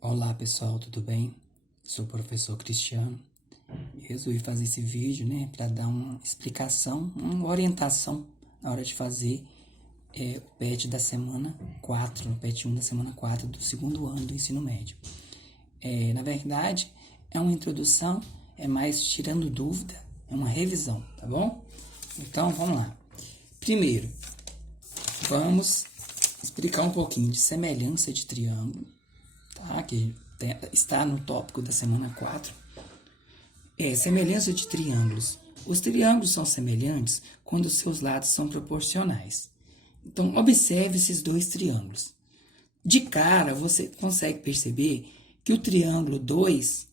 Olá pessoal, tudo bem? Sou o professor Cristiano. Resolvi fazer esse vídeo, né, para dar uma explicação, uma orientação na hora de fazer o PET da semana 4, o PET 1 da semana 4 do segundo ano do ensino médio. Na verdade, é uma introdução, é mais tirando dúvida, é uma revisão, tá bom? Então, vamos lá. Primeiro, vamos explicar um pouquinho de semelhança de triângulo, tá? Que está no tópico da semana 4. Semelhança de triângulos. Os triângulos são semelhantes quando seus lados são proporcionais. Então, observe esses dois triângulos. De cara, você consegue perceber que o triângulo 2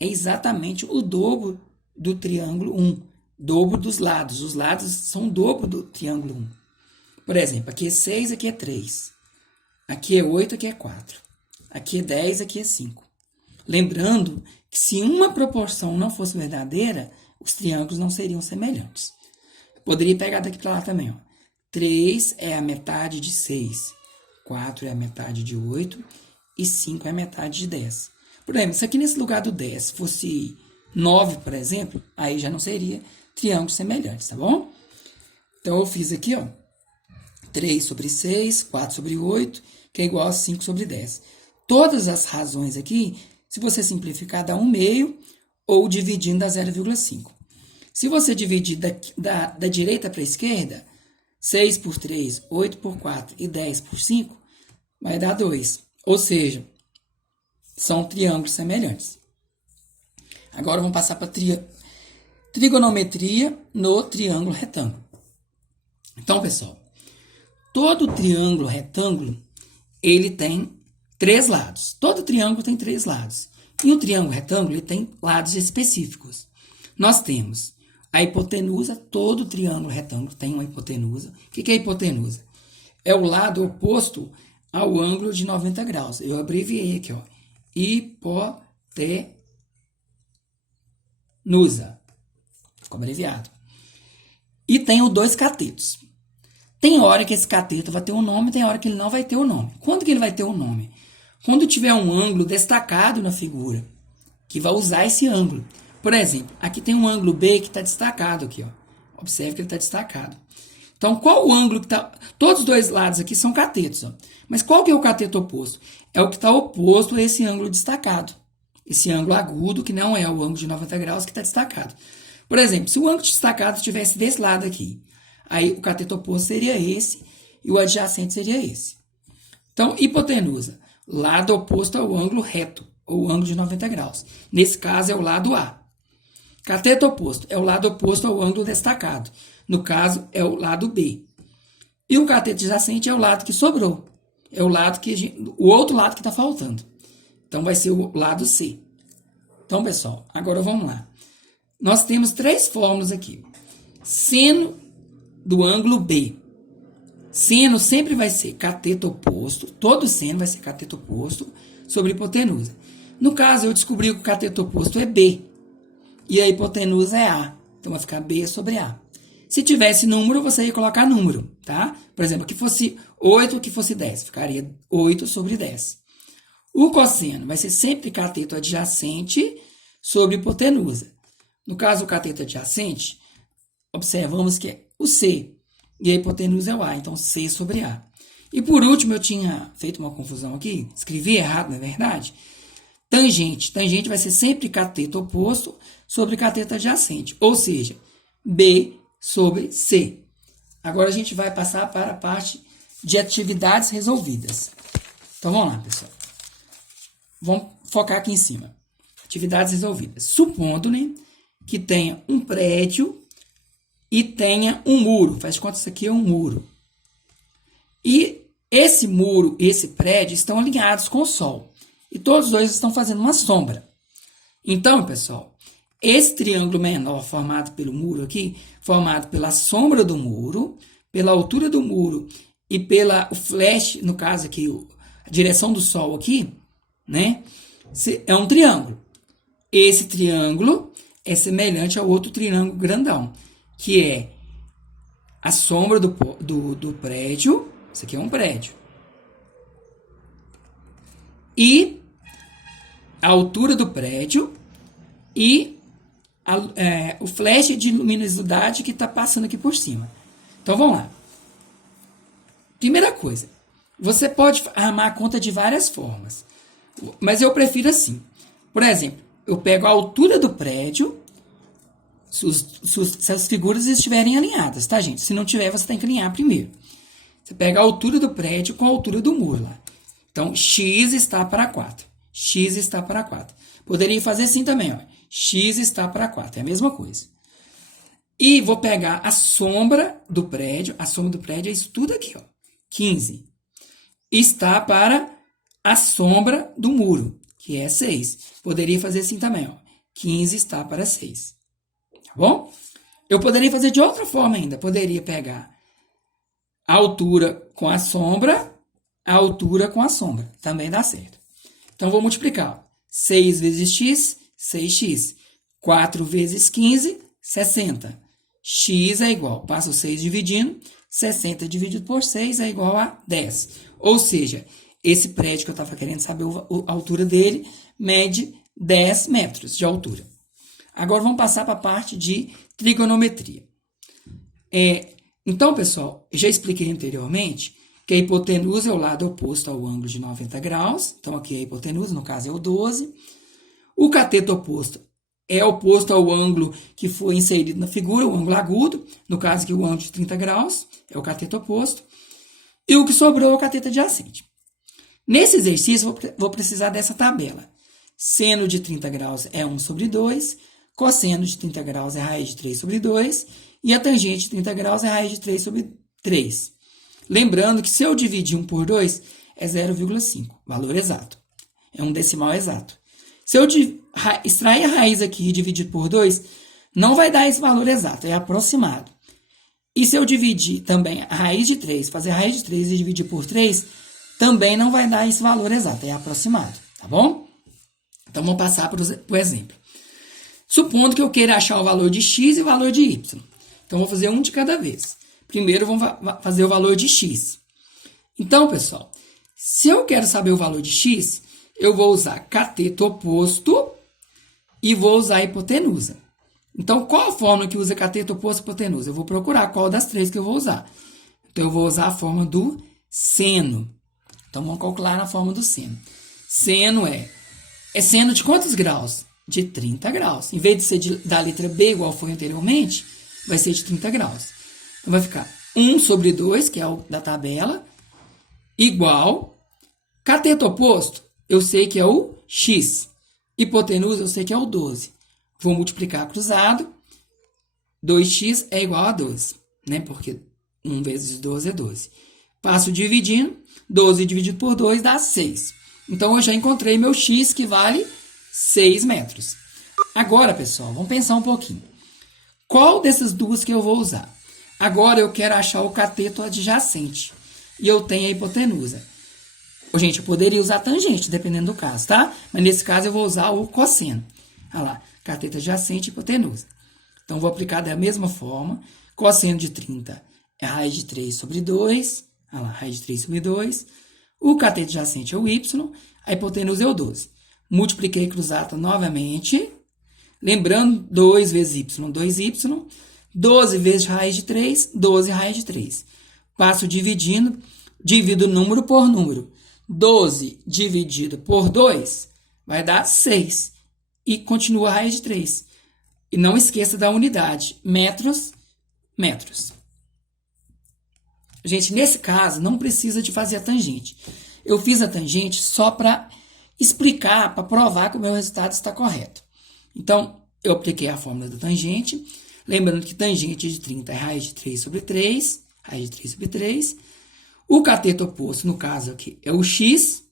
é exatamente o dobro do triângulo 1. Dobro dos lados. Os lados são o dobro do triângulo 1. Por exemplo, aqui é 6, aqui é 3. Aqui é 8, aqui é 4. Aqui é 10, aqui é 5. Lembrando que se uma proporção não fosse verdadeira, os triângulos não seriam semelhantes. Eu poderia pegar daqui para lá também. 3 é a metade de 6, 4 é a metade de 8 e 5 é a metade de 10. Por exemplo, se aqui nesse lugar do 10 fosse 9, por exemplo, aí já não seria triângulos semelhantes, tá bom? Então eu fiz aqui, 3 sobre 6, 4 sobre 8, que é igual a 5 sobre 10. Todas as razões aqui, se você simplificar, dá 1/2 ou dividindo dá 0,5. Se você dividir da direita para a esquerda, 6 por 3, 8 por 4 e 10 por 5, vai dar 2. Ou seja, são triângulos semelhantes. Agora vamos passar para trigonometria no triângulo retângulo. Então, pessoal, todo triângulo retângulo, ele tem 3 lados. Todo triângulo tem 3 lados. E o triângulo retângulo ele tem lados específicos. Nós temos a hipotenusa. Todo triângulo retângulo tem uma hipotenusa. O que é hipotenusa? É o lado oposto ao ângulo de 90 graus. Eu abreviei aqui, hipotenusa. Ficou abreviado. E tem os 2 catetos. Tem hora que esse cateto vai ter um nome, tem hora que ele não vai ter o nome. Quando que ele vai ter o nome? Quando tiver um ângulo destacado na figura, que vai usar esse ângulo. Por exemplo, aqui tem um ângulo B que está destacado aqui, Observe que ele está destacado. Então, qual o ângulo que está... Todos os 2 lados aqui são catetos, Mas qual que é o cateto oposto? É o que está oposto a esse ângulo destacado. Esse ângulo agudo, que não é o ângulo de 90 graus, que está destacado. Por exemplo, se o ângulo destacado estivesse desse lado aqui, aí o cateto oposto seria esse e o adjacente seria esse. Então, hipotenusa, lado oposto ao ângulo reto, ou ângulo de 90 graus. Nesse caso, é o lado A. Cateto oposto é o lado oposto ao ângulo destacado. No caso, é o lado B. E o cateto adjacente é o lado que sobrou. É o lado o outro lado que está faltando. Então, vai ser o lado C. Então, pessoal, agora vamos lá. Nós temos 3 fórmulas aqui. Seno do ângulo B. Seno sempre vai ser cateto oposto, todo seno vai ser cateto oposto sobre hipotenusa. No caso, eu descobri que o cateto oposto é B e a hipotenusa é A. Então, vai ficar B sobre A. Se tivesse número, você ia colocar número, tá? Por exemplo, que fosse 8, que fosse 10, ficaria 8 sobre 10. O cosseno vai ser sempre cateto adjacente sobre hipotenusa. No caso, o cateto adjacente, observamos que é o C. E a hipotenusa é o A, então C sobre A. E por último, eu tinha feito uma confusão aqui, escrevi errado, não é verdade? Tangente. Tangente vai ser sempre cateto oposto sobre cateto adjacente, ou seja, B sobre C. Agora a gente vai passar para a parte de atividades resolvidas. Então vamos lá, pessoal. Vamos focar aqui em cima. Atividades resolvidas. Supondo, que tenha um prédio e tenha um muro. Faz de conta que isso aqui é um muro. E esse muro e esse prédio estão alinhados com o Sol. E todos os dois estão fazendo uma sombra. Então, pessoal, esse triângulo menor formado pelo muro aqui, formado pela sombra do muro, pela altura do muro e pela o flash, no caso aqui, a direção do Sol aqui, é um triângulo. Esse triângulo é semelhante ao outro triângulo grandão, que é a sombra do prédio. Isso aqui é um prédio. e a altura do prédio e o flash de luminosidade que está passando aqui por cima. Então vamos lá. Primeira coisa, você pode armar a conta de várias formas, mas eu prefiro assim. Por exemplo, eu pego a altura do prédio, se as figuras estiverem alinhadas, tá, gente? Se não tiver, você tem que alinhar primeiro. Você pega a altura do prédio com a altura do muro lá. Então, x está para 4. X está para 4. Poderia fazer assim também, ó. X está para 4. É a mesma coisa. E vou pegar a sombra do prédio. A sombra do prédio é isso tudo aqui, ó. 15. Está para a sombra do muro, que é 6. Poderia fazer assim também, ó. 15 está para 6. Tá bom? Eu poderia fazer de outra forma ainda. Poderia pegar a altura com a sombra, a altura com a sombra. Também dá certo. Então, vou multiplicar. 6 vezes x, 6x. 4 vezes 15, 60. X é igual, passo 6 dividindo, 60 dividido por 6 é igual a 10. Ou seja, esse prédio que eu estava querendo saber a altura dele mede 10 metros de altura. Agora vamos passar para a parte de trigonometria. Então, pessoal, eu já expliquei anteriormente que a hipotenusa é o lado oposto ao ângulo de 90 graus. Então, aqui é a hipotenusa, no caso é o 12. O cateto oposto é oposto ao ângulo que foi inserido na figura, o ângulo agudo. No caso aqui, o ângulo de 30 graus é o cateto oposto. E o que sobrou é o cateto adjacente. Nesse exercício, vou precisar dessa tabela. Seno de 30 graus é 1 sobre 2. Cosseno de 30 graus é raiz de 3 sobre 2. E a tangente de 30 graus é raiz de 3 sobre 3. Lembrando que se eu dividir 1 por 2, é 0,5, valor exato. É um decimal exato. Se eu extrair a raiz aqui e dividir por 2, não vai dar esse valor exato, é aproximado. E se eu dividir também a raiz de 3, fazer a raiz de 3 e dividir por 3, também não vai dar esse valor exato, é aproximado, tá bom? Então, vamos passar para o exemplo. Supondo que eu queira achar o valor de x e o valor de y. Então, vou fazer um de cada vez. Primeiro, vamos fazer o valor de x. Então, pessoal, se eu quero saber o valor de x, eu vou usar cateto oposto e vou usar a hipotenusa. Então, qual a fórmula que usa cateto oposto e hipotenusa? Eu vou procurar qual das três que eu vou usar. Então, eu vou usar a forma do seno. Então, vamos calcular a forma do seno. Seno é seno de quantos graus? De 30 graus. Em vez de ser da letra B, igual foi anteriormente, vai ser de 30 graus. Então, vai ficar 1 sobre 2, que é o da tabela, igual cateto oposto, eu sei que é o x. Hipotenusa, eu sei que é o 12. Vou multiplicar cruzado. 2x é igual a 12, né? Porque 1 vezes 12 é 12. Passo dividindo. 12 dividido por 2 dá 6. Então, eu já encontrei meu x, que vale 6 metros. Agora, pessoal, vamos pensar um pouquinho. Qual dessas duas que eu vou usar? Agora, eu quero achar o cateto adjacente. E eu tenho a hipotenusa. Gente, eu poderia usar tangente, dependendo do caso, tá? Mas nesse caso, eu vou usar o cosseno. Olha lá, cateto adjacente e hipotenusa. Então, vou aplicar da mesma forma. Cosseno de 30 é raiz de 3 sobre 2. Olha lá, raiz de 3 sobre 2. O cateto adjacente é o y. A hipotenusa é o 12. Multipliquei cruzado novamente. Lembrando, 2 vezes y, 2y. 12 vezes raiz de 3, 12 raiz de 3. Passo dividindo, divido número por número. 12 dividido por 2 vai dar 6. E continua a raiz de 3. E não esqueça da unidade. Metros, metros. Gente, nesse caso, não precisa de fazer a tangente. Eu fiz a tangente só para explicar, para provar que o meu resultado está correto. Então, eu apliquei a fórmula da tangente. Lembrando que tangente de 30 é raiz de 3 sobre 3. Raiz de 3 sobre 3. O cateto oposto, no caso aqui, é o x.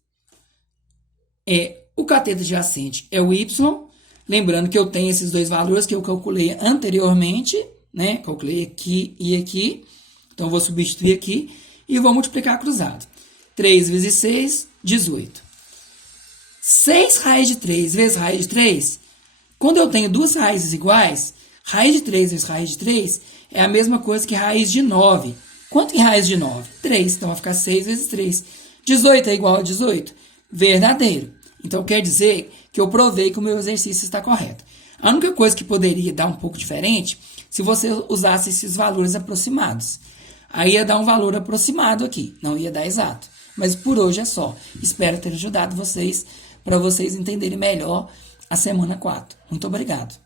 O cateto adjacente é o y. Lembrando que eu tenho esses dois valores que eu calculei anteriormente, né? Calculei aqui e aqui. Então, eu vou substituir aqui e vou multiplicar cruzado. 3 vezes 6, 18. 6 raiz de 3 vezes raiz de 3, quando eu tenho duas raízes iguais, raiz de 3 vezes raiz de 3 é a mesma coisa que raiz de 9. Quanto que é raiz de 9? 3. Então, vai ficar 6 vezes 3. 18 é igual a 18. verdadeiro. Então quer dizer que eu provei que o meu exercício está correto. A única coisa que poderia dar um pouco diferente se você usasse esses valores aproximados. Aí ia dar um valor aproximado aqui, não ia dar exato. Mas por hoje é só. Espero ter ajudado vocês para vocês entenderem melhor a semana 4. Muito obrigado.